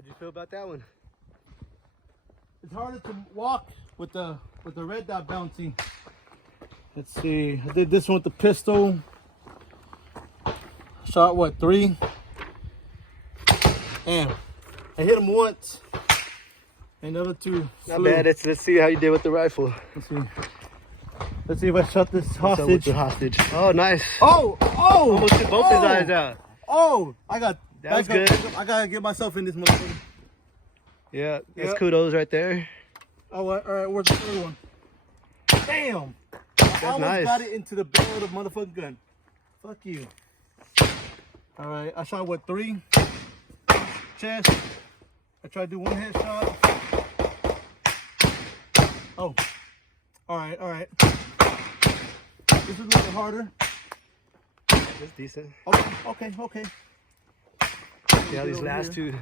How'd you feel about that one? It's harder to walk with the red dot bouncing. Let's see. I did this one with the pistol. Shot what, 3? Damn. I hit him once. And the other 2 Not flew. bad. Let's see how you did with the rifle. Let's see. Let's see if I shot this What's up with hostage. the hostage. Oh, nice. Oh! Almost took both his eyes out. Oh! That was good. I gotta get myself in this motherfucker. Yeah, that's Yep. kudos right there. Oh, all right. Where's the third one? Damn! I almost nice. got it into the barrel of the motherfucking gun. Fuck you. All right, I shot what, 3? Chest. I tried to do 1 headshot. Oh. All right. This is a little bit harder. That's decent. Okay. Yeah, these last 2.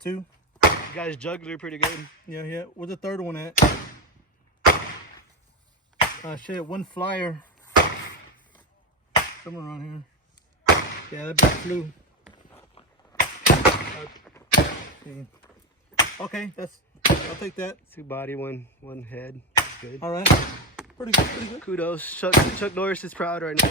2. You guys juggler pretty good. Yeah. Where's the third one at? Shit, 1 flyer. Somewhere around here. Yeah, that bitch flew. Okay, I'll take that. 2 body, 1 head. That's good. All right. Pretty good. Kudos. Chuck Norris is proud right now.